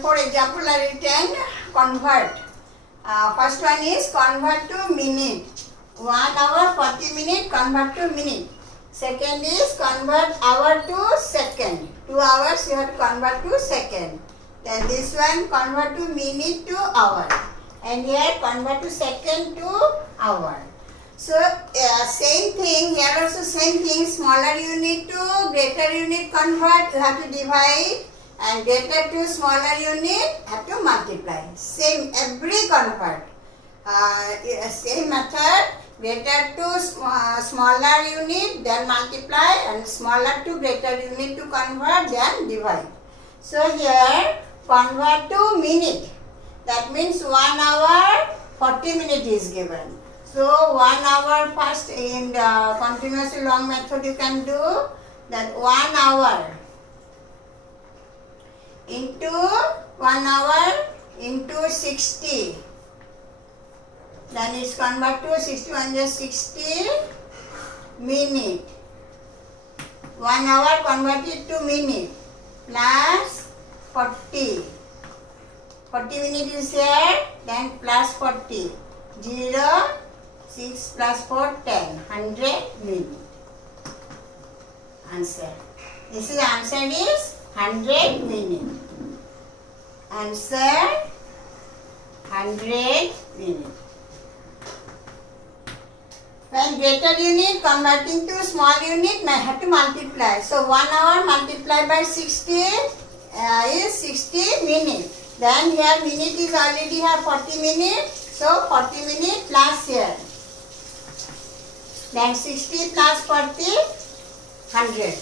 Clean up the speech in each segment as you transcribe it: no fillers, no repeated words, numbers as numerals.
for example, I written convert. First one is convert to minute. 1 hour 40 minute convert to minute. Second is convert hour to second. 2 hours you have to convert to second. Then this one convert to minute to hour. And here convert to second to hour. So same thing, here also same thing, smaller unit to greater unit convert, you have to divide, and greater to smaller unit have to multiply. Same every convert. Same method, greater to smaller unit then multiply, and smaller to greater unit to convert then divide. So here convert to minute, that means 1 hour 40 minutes is given. So 1 hour first in the continuously long method you can do that 1 hour into 1 hour into 60. Then it's convert to 61 just 60 minute. 1 hour converted to minute plus 40. 40 minutes is here, then plus 40. 0, 6 plus 4, 10. 100 minute. Answer. This is answer is 100 minute. Answer 100 minute. When greater unit converting to small unit, I have to multiply. So 1 hour multiplied by 60 is 60 minutes. Then here minute is already have 40 minutes. So 40 minutes plus here. Then 60 plus 40, 100.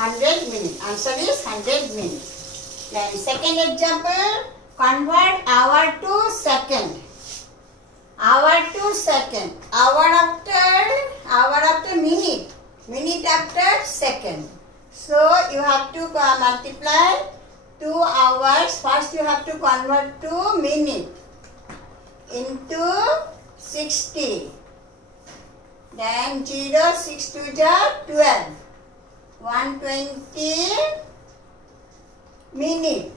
100 minutes. Answer is 100 minutes. Then second example, convert hour to second. Hour to second. Hour after minute. Minute after second. So you have to multiply 2 hours. First you have to convert to minute into 60. Then 0, 6 to 12. 120 minute.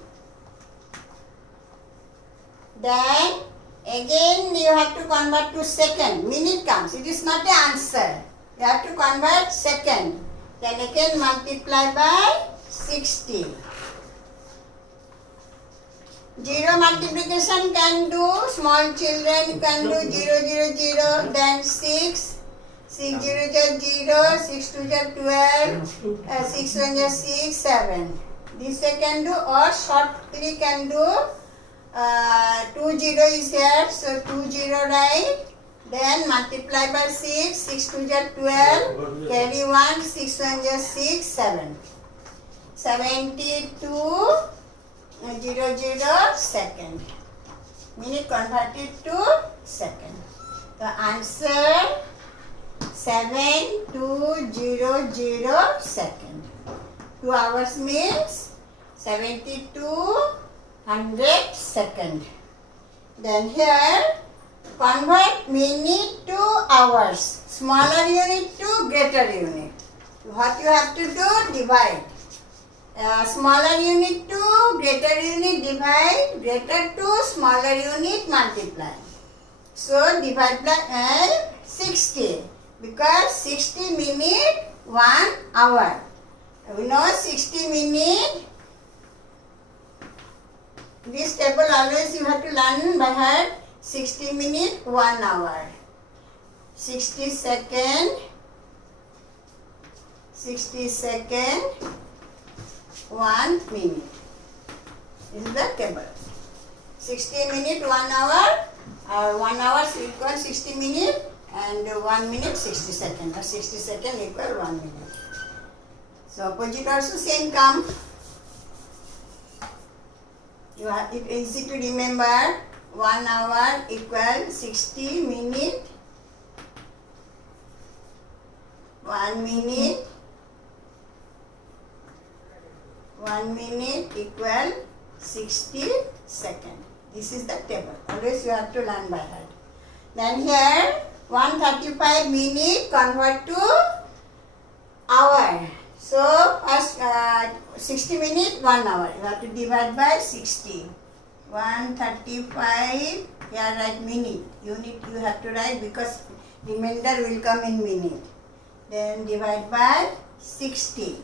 Then again you have to convert to second. Minute comes. It is not the answer. You have to convert second. Then again multiply by 60. 0 multiplication can do. Small children can do 0, 0, 0. Then 6. 6 0 0, 6 2 12, 6 1 6, 7. This they can do, or shortly can do. 2 0 is here, so 2 0 right. Then multiply by 6, 6 2 12, carry 1, 6 1 6, 7. 72 0 0 second. Minute converted to second. The answer 7200 second. 2 hours means 7200 second. Then here convert minute to hours. Smaller unit to greater unit. What you have to do? Divide. Smaller unit to greater unit divide. Greater to smaller unit multiply. So divide by 60. Because 60 minute 1 hour. We know 60 minute. This table always you have to learn by heart. 60 minute 1 hour. 60 second. 60 second 1 minute. This is the table. 60 minute 1 hour. 1 hour equal 60 minute. And 1 minute 60 second, or 60 second equal 1 minute. So opposite also same come. You are, it easy to remember. 1 hour equal 60 minute. 1 minute. 1 minute equal 60 second. This is the table. Always you have to learn by heart. Then here 135 minute convert to hour. So first 60 minutes 1 hour. You have to divide by 60. 135. Here write minute. You have to write because remainder will come in minute. Then divide by 60.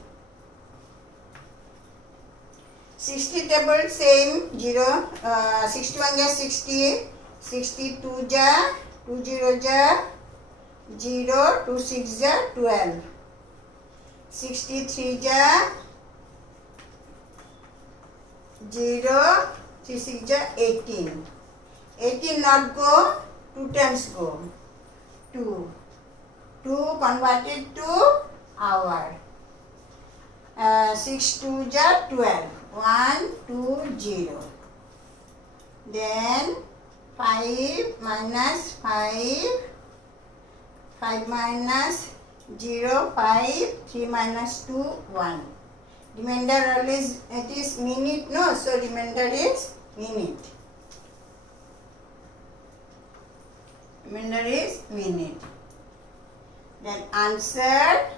60 table same 0. 61 ja 60. 62 ja 20 ja 0. 26 ja 12. 63 ja 0. 36 ja 18. 18 not go. 2 times go. 2. 2 converted to hour. 6 2 ja 12. 1 2 0. Then 5 minus 5. 5 minus 0 5. 3 minus 2 1. Remainder always it is minute, no? So remainder is minute. Remainder is minute. Then answer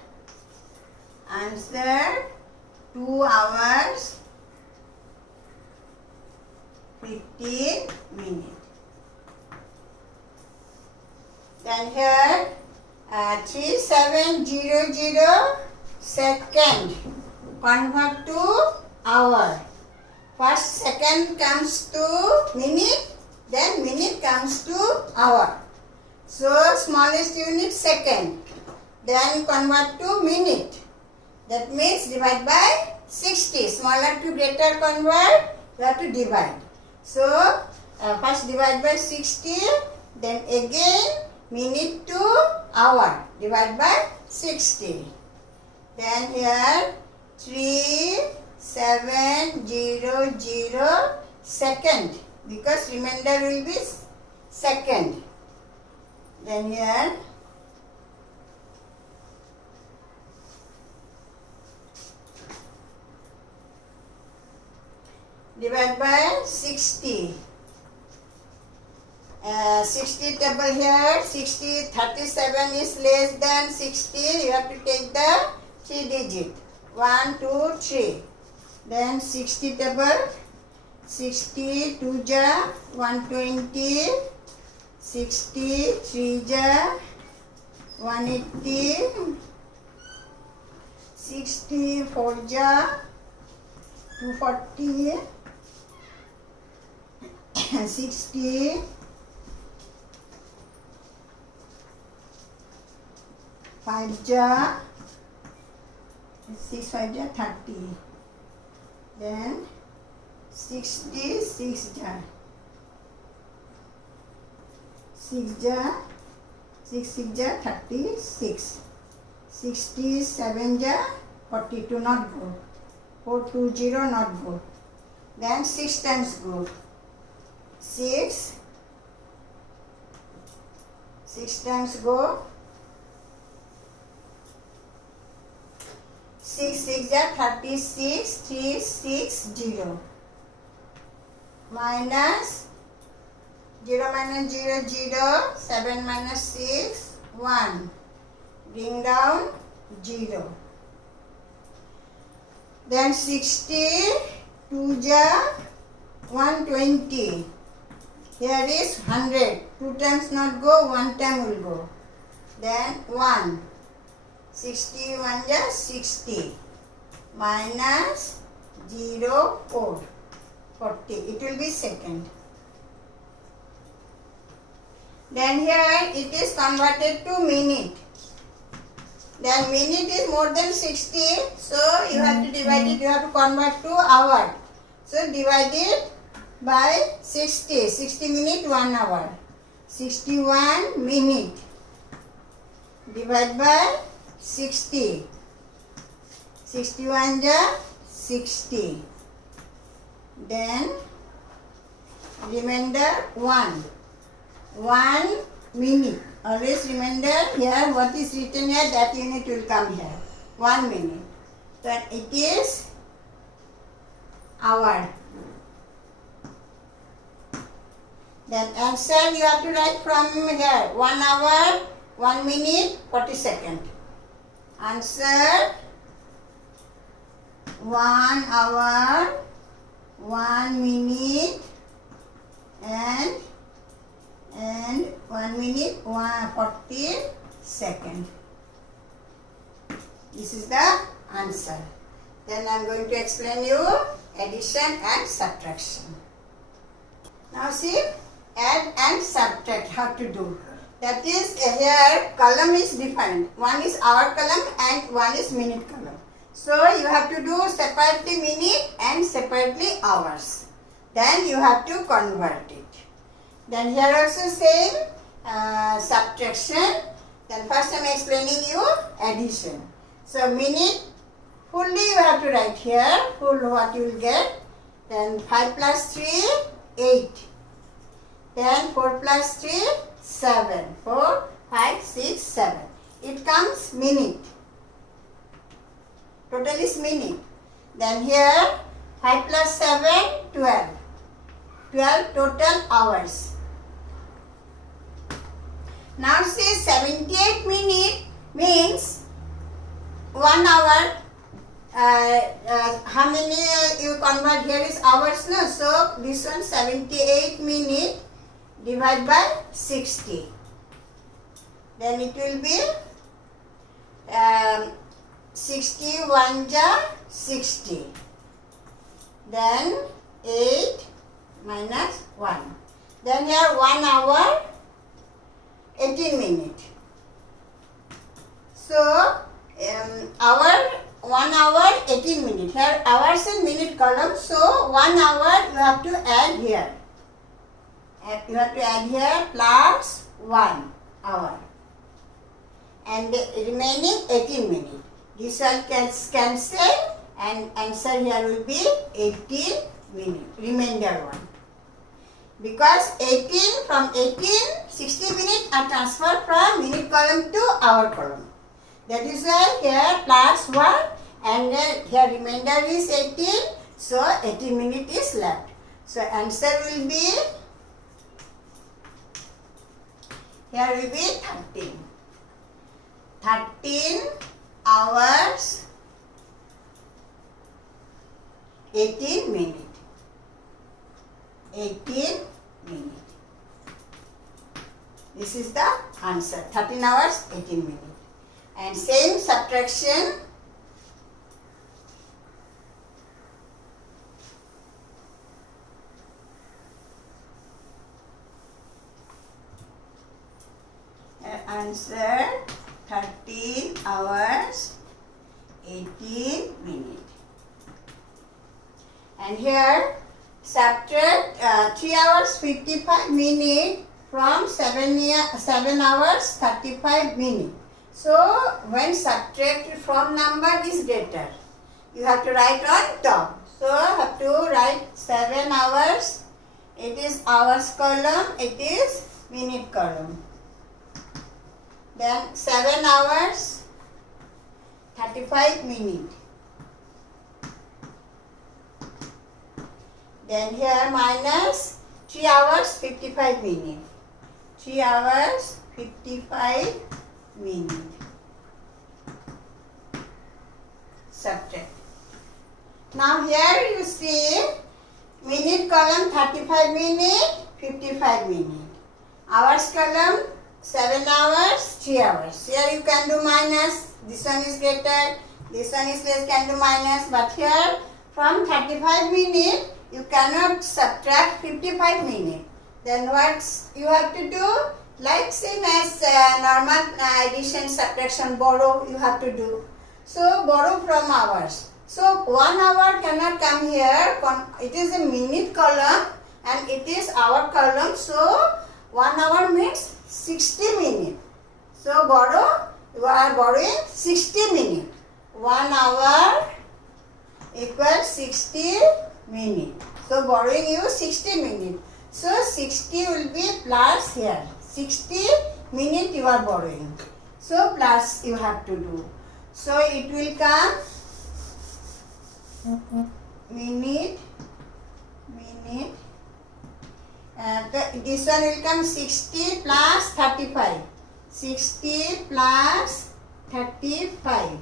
2 hours 15 minutes. Then here 3700 second convert to hour. First second comes to minute, then minute comes to hour. So smallest unit second, then convert to minute. That means divide by 60. Smaller to greater convert, you have to divide. So first divide by 60, then again minute to hour. Divide by 60. Then here 3700 second, because remainder will be second. Then here divide by 60. 60 table here. 60 37 is less than 60. You have to take the 3 digit. 1 2 3. Then 60 table. 60 2 ja 120. 60 3 ja 180. 60 4 ja 240. 60 5 ja 6 5 ja 30. Then 66 ja 6 ja 6 6 ja 36. 67 ja 42 not go. 420 not go. Then 6 times go. 6 times go. 6 6 ja 36. 3 6 0. Minus 0 minus 0 0. 7 minus 6 1. Bring down 0. Then 60 2 ja 120. Here is 100. 2 times not go, 1 time will go. Then 1. 60 1 ja 60. Minus 0 4. 40. It will be second. Then here it is converted to minute. Then minute is more than 60. So you have to divide it. You have to convert to hour. So divide it by 60. 60 minute 1 hour. 61 minute. Divide by 60. 61 ja 60. Then remainder 1. 1 minute. Always remember here what is written here, that unit will come here. 1 minute. Then it is hour. Then answer you have to write from here. 1 hour, 1 minute, 40 seconds. Answer 1 hour, 1 minute, and 1 minute 14 seconds. This is the answer. Then I am going to explain you addition and subtraction. Now see, add and subtract how to do. That is, here column is defined. One is hour column and one is minute column. So you have to do separately minute and separately hours. Then you have to convert it. Then here also same subtraction. Then first I am explaining you addition. So minute fully you have to write here, full what you will get. Then 5 plus 3, 8. Then 4 plus 3, 7. 4, 5, 6, 7. It comes minute. Total is minute. Then here 5 plus 7, 12. 12 total hours. Now say 78 minute means 1 hour. How many you convert here is hours, no? So this one 78 minute divided by 60. Then it will be 61 ja 60. Then 8 minus 1. Then here 1 hour 18 minutes. So hour 1 hour 18 minutes. Here hours and minute column. So 1 hour you have to add here. You have to add here plus 1 hour. And the remaining 18 minutes. This one cancel and answer here will be 18 minutes. Remainder one. Because 18 from 18, 60 minutes are transferred from minute column to hour column. That is why here plus 1 and then here remainder is 18. So 18 minutes is left. So answer will be, here will be 13. 13 hours 18 minutes. 18 minutes. This is the answer. 13 hours 18 minutes. And same subtraction. Answer 13 hours 18 minutes. And here subtract 3 hours 55 minutes from 7 hours 35 minutes. So when subtract from number is greater, you have to write on top. So have to write 7 hours. It is hours column. It is minute column. Then 7 hours 35 minutes. Then here minus 3 hours 55 minutes. 3 hours 55 minutes. Subtract. Now here you see minute column 35 minutes, 55 minutes. Hours column 7 hours, 3 hours. Here you can do minus. This one is greater. This one is less, can do minus. But here from 35 minutes you cannot subtract 55 minutes. Then what you have to do? Like same as normal addition, subtraction, borrow you have to do. So borrow from hours. So 1 hour cannot come here. It is a minute column and it is hour column. So 1 hour means 60 minutes. So borrow, you are borrowing 60 minutes. 1 hour equals 60 minutes. So borrowing you 60 minutes. So 60 will be plus here. 60 minutes you are borrowing. So plus you have to do. So it will come minute. This one will come 60 plus 35. 60 plus 35.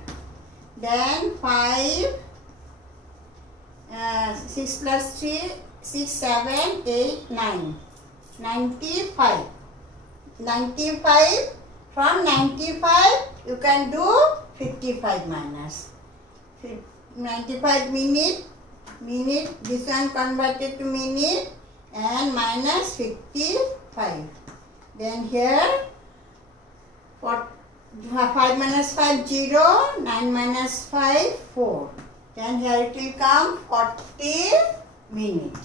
Then 5 6 plus 3, 6, 7, 8, 9. 95. 95. From 95, you can do 55 minus. 95 minute, this one converted to minute, and minus 55. Then here, 5 minus 5, 0, 9 minus 5, 4. Then here it will come 40 minutes.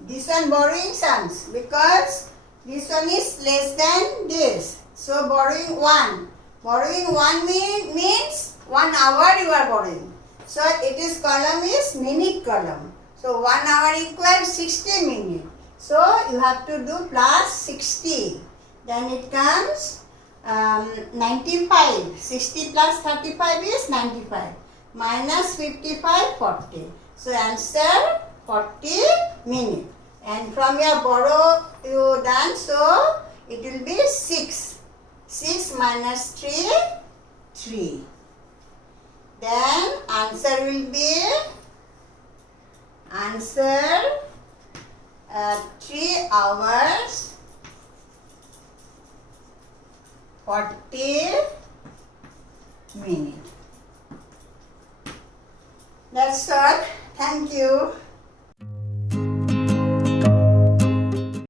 This one borrowing sums because this one is less than this. So borrowing 1. Borrowing 1 means 1 hour you are borrowing. So it is column is minute column. So 1 hour equals 60 minutes. So you have to do plus 60. Then it comes 95. 60 plus 35 is 95. Minus 55, 40. So answer 40 minutes. And from your borrow you done, so it will be 6. 6 minus 3, 3. Then answer will be 3 hours 40 minutes. That's all. Thank you.